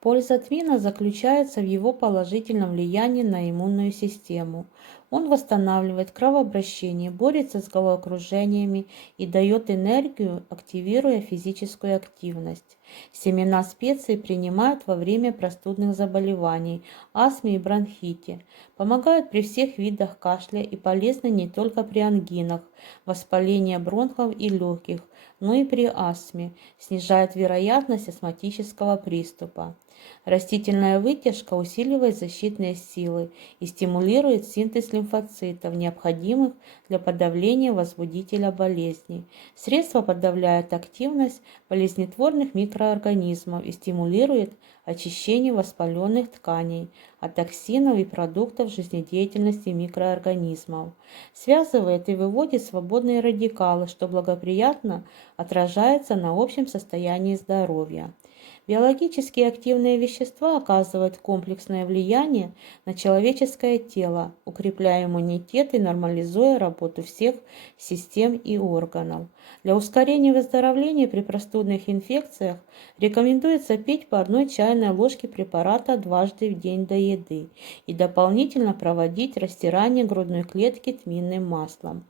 Польза тмина заключается в его положительном влиянии на иммунную систему. Он восстанавливает кровообращение, борется с головокружениями и дает энергию, активируя физическую активность. Семена специи принимают во время простудных заболеваний, астме и бронхите. Помогают при всех видах кашля и полезны не только при ангинах, воспалении бронхов и легких, но и при астме, снижает вероятность астматического приступа. Растительная вытяжка усиливает защитные силы и стимулирует синтез лимфоцитов, необходимых для подавления возбудителя болезней. Средство подавляет активность болезнетворных микроорганизмов и стимулирует очищение воспаленных тканей от токсинов и продуктов жизнедеятельности микроорганизмов. Связывает и выводит свободные радикалы, что благоприятно отражается на общем состоянии здоровья. Биологически активные вещества оказывают комплексное влияние на человеческое тело, укрепляя иммунитет и нормализуя работу всех систем и органов. Для ускорения выздоровления при простудных инфекциях рекомендуется пить по 1 чайной ложке препарата дважды в день до еды и дополнительно проводить растирание грудной клетки тминным маслом.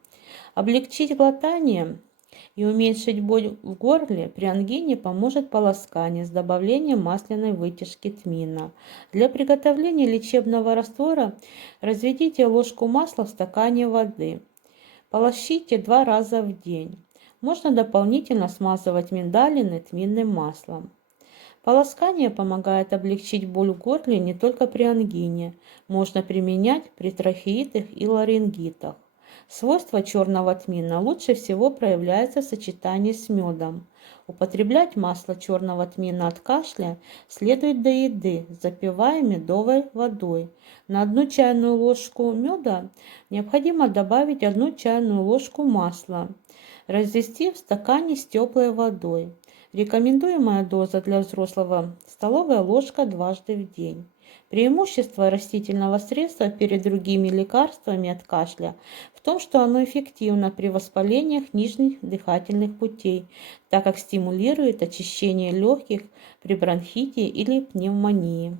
Облегчить глотание и уменьшить боль в горле при ангине поможет полоскание с добавлением масляной вытяжки тмина. Для приготовления лечебного раствора разведите ложку масла в стакане воды. Полощите 2 раза в день. Можно дополнительно смазывать миндалины тминным маслом. Полоскание помогает облегчить боль в горле не только при ангине, можно применять при трахеитах и ларингитах. Свойства черного тмина лучше всего проявляются в сочетании с медом. Употреблять масло черного тмина от кашля следует до еды, запивая медовой водой. На 1 чайную ложку меда необходимо добавить 1 чайную ложку масла, развести в стакане с теплой водой. Рекомендуемая доза для взрослого – столовая ложка дважды в день. Преимущество растительного средства перед другими лекарствами от кашля в том, что оно эффективно при воспалениях нижних дыхательных путей, так как стимулирует очищение легких при бронхите или пневмонии.